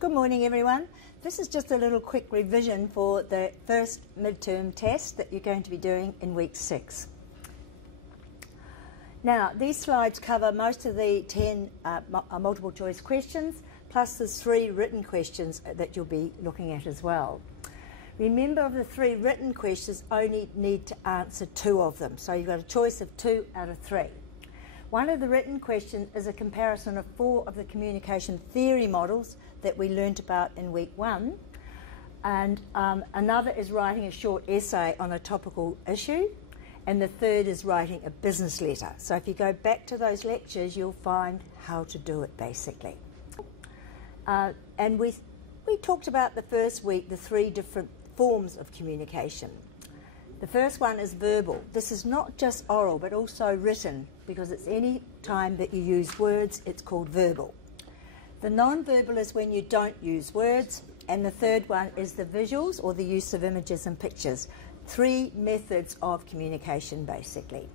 Good morning, everyone. This is just a little quick revision for the first midterm test that you're going to be doing in week 6. Now, these slides cover most of the 10 multiple choice questions, plus there's 3 written questions that you'll be looking at as well. Remember, of the 3 written questions, only need to answer 2 of them. So you've got a choice of 2 out of 3. One of the written questions is a comparison of 4 of the communication theory models that we learnt about in week 1. And another is writing a short essay on a topical issue. And the third is writing a business letter. So if you go back to those lectures, you'll find how to do it, basically. And we talked about the first week, the 3 different forms of communication. The first one is verbal. This is not just oral, but also written, because it's any time that you use words, it's called verbal. The non-verbal is when you don't use words, and the third one is the visuals, or the use of images and pictures. 3 methods of communication, basically.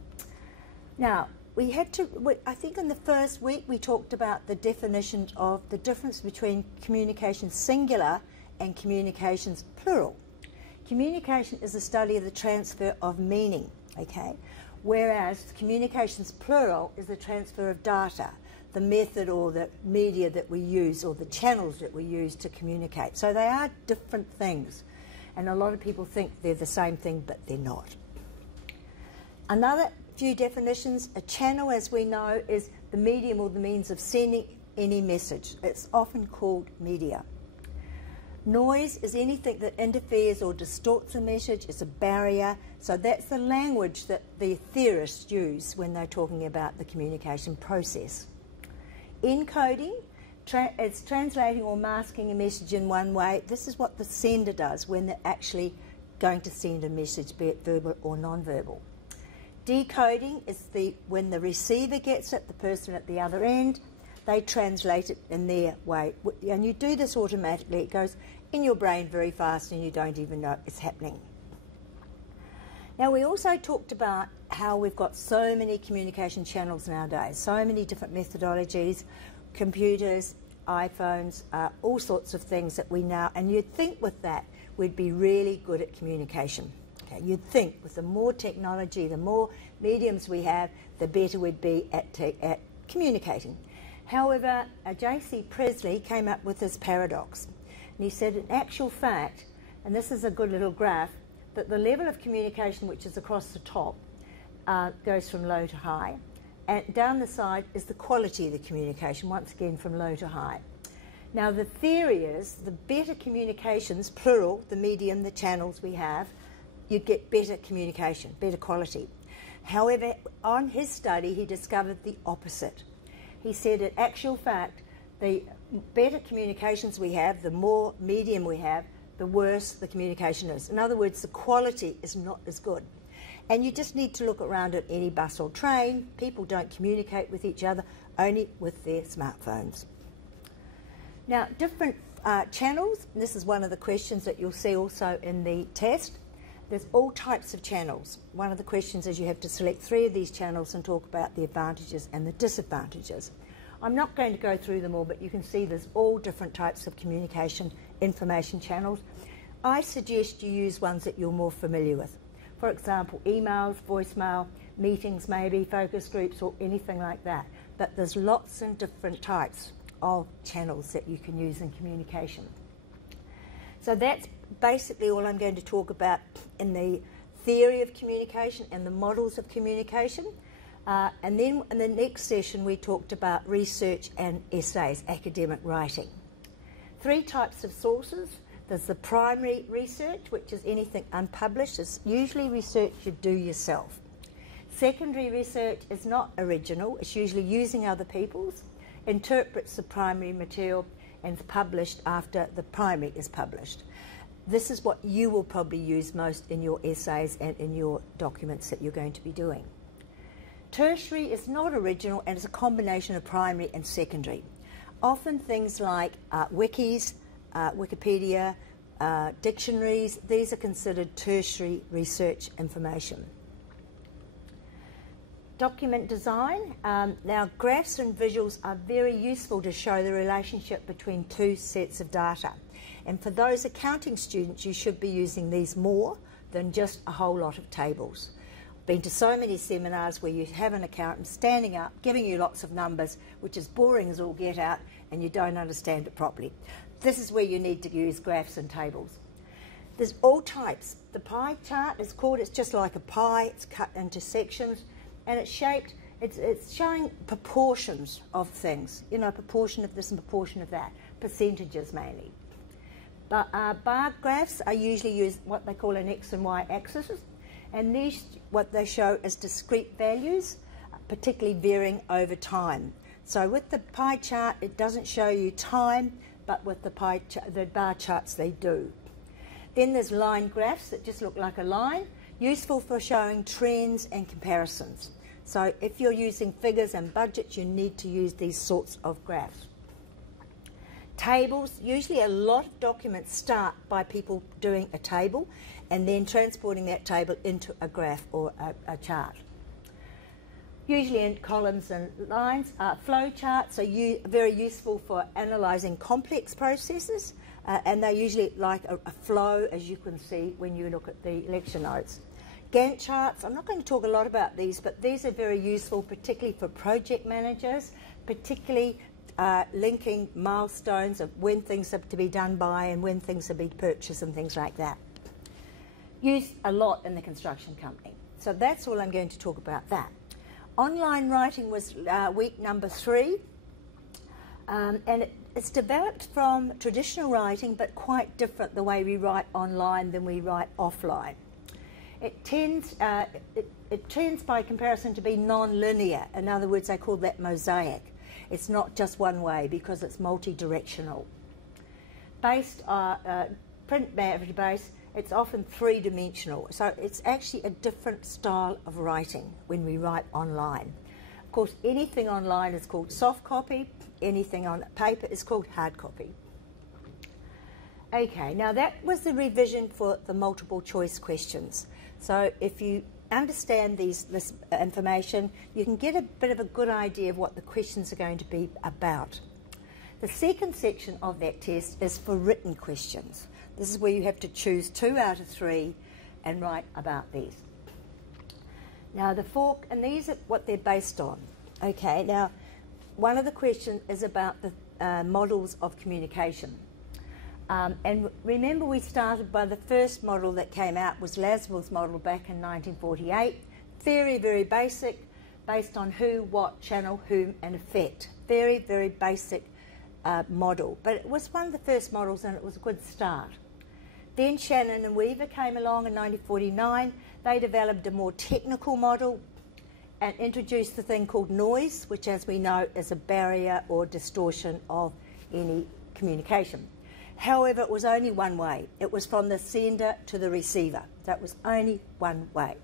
Now, I think in the first week we talked about the definition of the difference between communication singular and communications plural. Communication is the study of the transfer of meaning, okay? Whereas communications plural is the transfer of data, the method or the media that we use or the channels that we use to communicate. So they are different things. And a lot of people think they're the same thing, but they're not. Another few definitions: a channel, as we know, is the medium or the means of sending any message. It's often called media. Noise is anything that interferes or distorts a message. It's a barrier. So that's the language that the theorists use when they're talking about the communication process. Encoding, it's translating or masking a message in one way. This is what the sender does when they're actually going to send a message, be it verbal or non-verbal. Decoding is when the receiver gets it, the person at the other end, they translate it in their way. And you do this automatically. It goes in your brain very fast and you don't even know it's happening. Now, we also talked about how we've got so many communication channels nowadays, so many different methodologies, computers, iPhones, all sorts of things that we now, and you'd think with that we'd be really good at communication. Okay, you'd think with the more technology, the more mediums we have, the better we'd be at communicating. However, J.C. Presley came up with this paradox. And he said, in actual fact, and this is a good little graph, that the level of communication, which is across the top, goes from low to high. And down the side is the quality of the communication, once again from low to high. Now, the theory is the better communications, plural, the medium, the channels we have, you get better communication, better quality. However, on his study, he discovered the opposite. He said, in actual fact, the better communications we have, the more medium we have, the worse the communication is. In other words, the quality is not as good. And you just need to look around at any bus or train. People don't communicate with each other, only with their smartphones. Now, different channels, and this is one of the questions that you'll see also in the test. There's all types of channels. One of the questions is you have to select 3 of these channels and talk about the advantages and the disadvantages. I'm not going to go through them all, but you can see there's all different types of communication information channels. I suggest you use ones that you're more familiar with. For example, emails, voicemail, meetings maybe, focus groups, or anything like that. But there's lots of different types of channels that you can use in communication. So that's basically all I'm going to talk about in the theory of communication and the models of communication. And then in the next session we talked about research and essays, academic writing. 3 types of sources. There's the primary research, which is anything unpublished. It's usually research you do yourself. Secondary research is not original. It's usually using other people's, interprets the primary material, and is published after the primary is published. This is what you will probably use most in your essays and in your documents that you're going to be doing. Tertiary is not original and is a combination of primary and secondary. Often things like wikis, Wikipedia, dictionaries, these are considered tertiary research information. Document design. Now, graphs and visuals are very useful to show the relationship between two sets of data. And for those accounting students, you should be using these more than just a whole lot of tables. I've been to so many seminars where you have an accountant standing up, giving you lots of numbers, which is boring as all get out, and you don't understand it properly. This is where you need to use graphs and tables. There's all types. The pie chart is called, it's just like a pie, it's cut into sections, and it's shaped, it's showing proportions of things, you know, proportion of this and proportion of that, percentages mainly. But bar graphs are usually used what they call an X and Y axis, and these, what they show is discrete values, particularly varying over time. So with the pie chart, it doesn't show you time, but with the bar charts, they do. Then there's line graphs that just look like a line, useful for showing trends and comparisons. So if you're using figures and budgets, you need to use these sorts of graphs. Tables, usually a lot of documents start by people doing a table and then transporting that table into a graph or a chart. Usually in columns and lines. Flow charts are very useful for analysing complex processes, and they're usually like a flow, as you can see when you look at the lecture notes. Gantt charts, I'm not going to talk a lot about these, but these are very useful, particularly for project managers, particularly linking milestones of when things are to be done by and when things are to be purchased and things like that. Used a lot in the construction company. So that's all I'm going to talk about that. Online writing was week number 3, and it's developed from traditional writing, but quite different the way we write online than we write offline. It tends by comparison to be non-linear. In other words, they call that mosaic. It's not just one way because it's multi-directional. Based on print matter base, it's often three-dimensional. So it's actually a different style of writing when we write online. Of course, anything online is called soft copy. Anything on paper is called hard copy. Okay, now that was the revision for the multiple choice questions. So if you understand this information, you can get a bit of a good idea of what the questions are going to be about. The second section of that test is for written questions. This is where you have to choose 2 out of 3 and write about these. Now and these are what they're based on. Okay, now one of the questions is about the models of communication. And remember, we started by the first model that came out was Laswell's model back in 1948. Very, very basic, based on who, what, channel, whom, and effect. Very, very basic model. But it was one of the first models, and it was a good start. Then Shannon and Weaver came along in 1949. They developed a more technical model and introduced the thing called noise, which, as we know, is a barrier or distortion of any communication. However, it was only one way. It was from the sender to the receiver. That was only one way.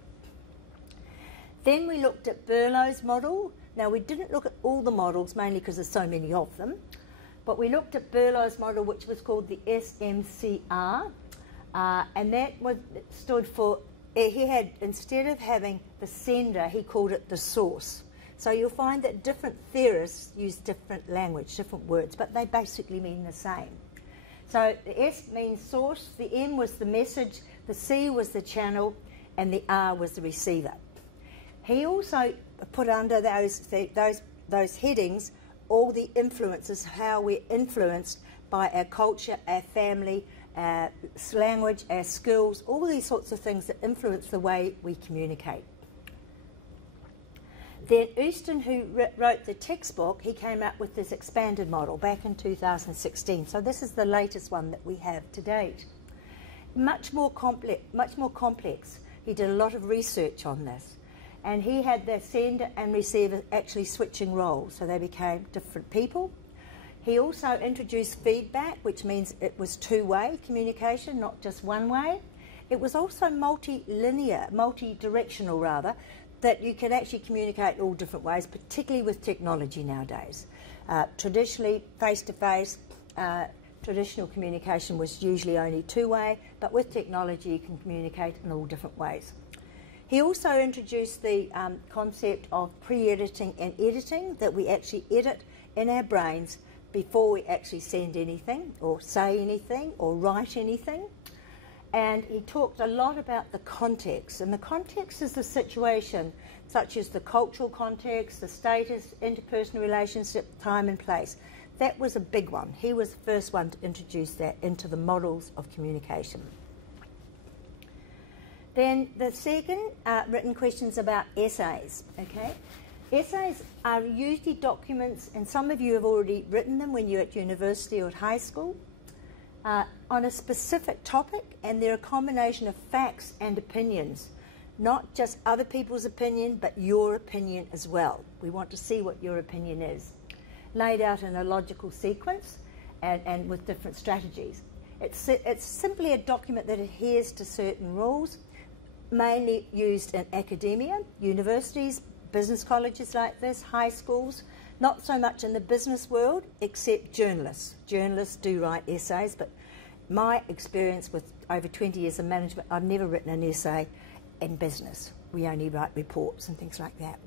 Then we looked at Berlow's model. Now, we didn't look at all the models, mainly because there's so many of them. But we looked at Berlow's model, which was called the SMCR. And that stood for, he had, instead of having the sender, he called it the source. So you'll find that different theorists use different language, different words, but they basically mean the same. So the S means source, the M was the message, the C was the channel, and the R was the receiver. He also put under those headings all the influences, how we're influenced by our culture, our family, our language, our skills, all these sorts of things that influence the way we communicate. Then Euston, who wrote the textbook, he came up with this expanded model back in 2016. So this is the latest one that we have to date. Much more complex. He did a lot of research on this. And he had the sender and receiver actually switching roles, so they became different people. He also introduced feedback, which means it was two-way communication, not just one way. It was also multi-linear, multi-directional rather, that you can actually communicate all different ways, particularly with technology nowadays. Traditionally, face-to-face, traditional communication was usually only two-way, but with technology you can communicate in all different ways. He also introduced the concept of pre-editing and editing, that we actually edit in our brains before we actually send anything or say anything or write anything. And he talked a lot about the context, and the context is the situation, such as the cultural context, the status, interpersonal relationship, time and place. That was a big one. He was the first one to introduce that into the models of communication. Then the second, written questions about essays, okay? Essays are usually documents, and some of you have already written them when you're at university or at high school, on a specific topic, and they're a combination of facts and opinions, not just other people's opinion, but your opinion as well. We want to see what your opinion is, laid out in a logical sequence and with different strategies. It's simply a document that adheres to certain rules, mainly used in academia, universities, business colleges like this, high schools, not so much in the business world, except journalists. Journalists do write essays, but my experience with over 20 years of management, I've never written an essay in business. We only write reports and things like that.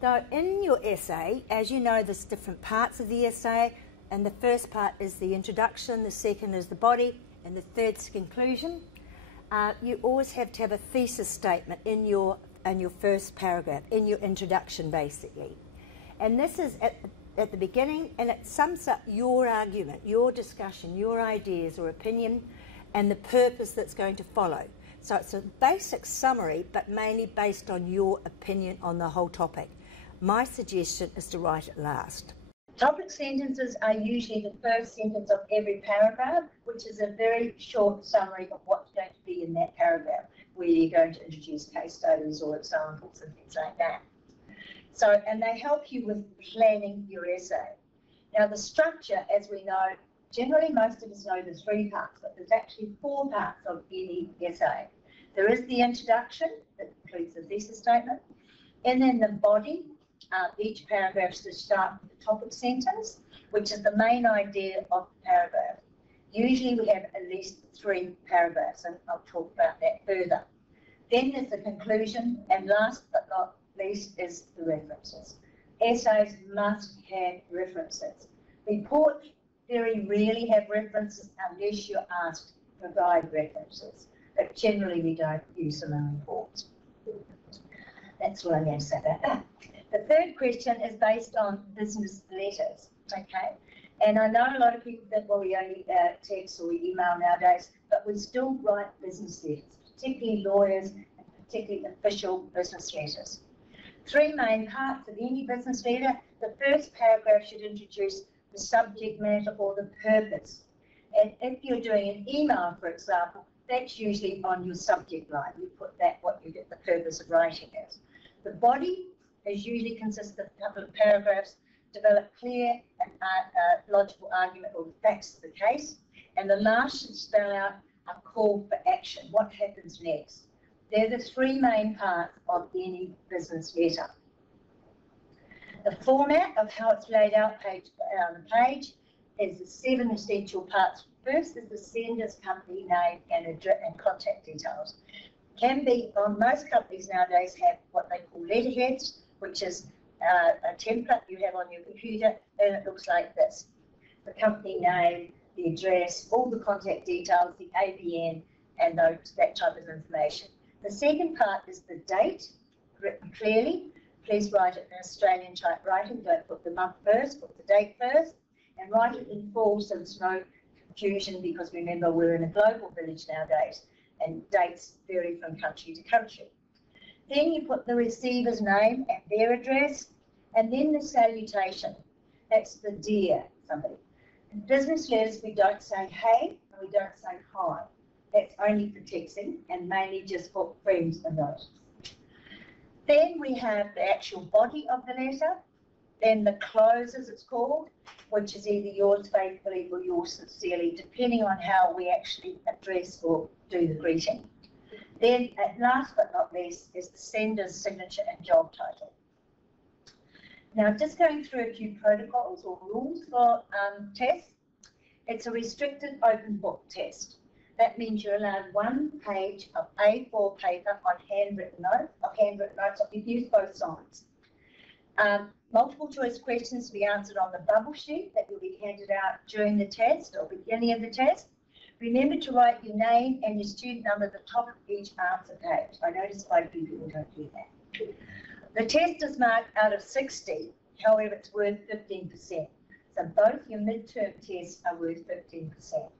So in your essay, as you know, there's different parts of the essay, and the first part is the introduction, the second is the body, and the third is conclusion. You always have to have a thesis statement in your first paragraph, in your introduction basically. And this is at the beginning, and it sums up your argument, your discussion, your ideas or opinion, and the purpose that's going to follow. So it's a basic summary, but mainly based on your opinion on the whole topic. My suggestion is to write it last. Topic sentences are usually the first sentence of every paragraph, which is a very short summary of what's going to be in that paragraph, where you're going to introduce case studies or examples and things like that. So, and they help you with planning your essay. Now, the structure, as we know, generally most of us know there's 3 parts, but there's actually 4 parts of any essay. There is the introduction, that includes the thesis statement, and then the body. Each paragraph should start with the topic sentence, which is the main idea of the paragraph. Usually we have at least 3 paragraphs, and I'll talk about that further. Then there's the conclusion, and last but not least is the references. Essays must have references. Reports very rarely have references unless you're asked to provide references, but generally we don't use them in reports. That's what I'm going to say about that. The third question is based on business letters, okay? And I know a lot of people think, well, we only text or we email nowadays, but we still write business letters, particularly lawyers and particularly official business letters. 3 main parts of any business letter. The first paragraph should introduce the subject matter or the purpose. And if you're doing an email, for example, that's usually on your subject line. You put that, what you get the purpose of writing is. The body is usually consists of a couple of paragraphs, develop clear and logical argument or the facts of the case, and the last should spell out a call for action, what happens next. They're the 3 main parts of any business letter. The format of how it's laid out on the page is the 7 essential parts. First is the sender's company name and contact details. Can be, on most companies nowadays have what they call letterheads, which is a template you have on your computer, and it looks like this. The company name, the address, all the contact details, the ABN, and that type of information. The second part is the date, written clearly. Please write it in Australian typewriting. Don't put the month first, put the date first, and write it in full so there's no confusion, because remember we're in a global village nowadays, and dates vary from country to country. Then you put the receiver's name and their address, and then the salutation. That's the dear somebody. In business letters, we don't say hey, and we don't say hi. That's only for texting and mainly just for friends and those. Then we have the actual body of the letter, then the close, as it's called, which is either yours faithfully or yours sincerely, depending on how we actually address or do the greeting. Then, last but not least, is the sender's signature and job title. Now, just going through a few protocols or rules for tests. It's a restricted open book test. That means you're allowed 1 page of A4 paper on handwritten notes. You've used both sides. Multiple choice questions to be answered on the bubble sheet that will be handed out during the test or beginning of the test. Remember to write your name and your student number at the top of each answer page. I notice quite a few people don't do that. The test is marked out of 60, however it's worth 15%. So both your midterm tests are worth 15%.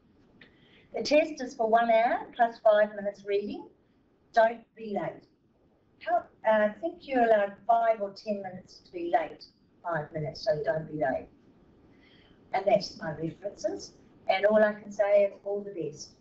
The test is for 1 hour plus 5 minutes reading. Don't be late. I think you're allowed 5 or 10 minutes to be late. 5 minutes, so don't be late. And that's my references. And all I can say is all the best.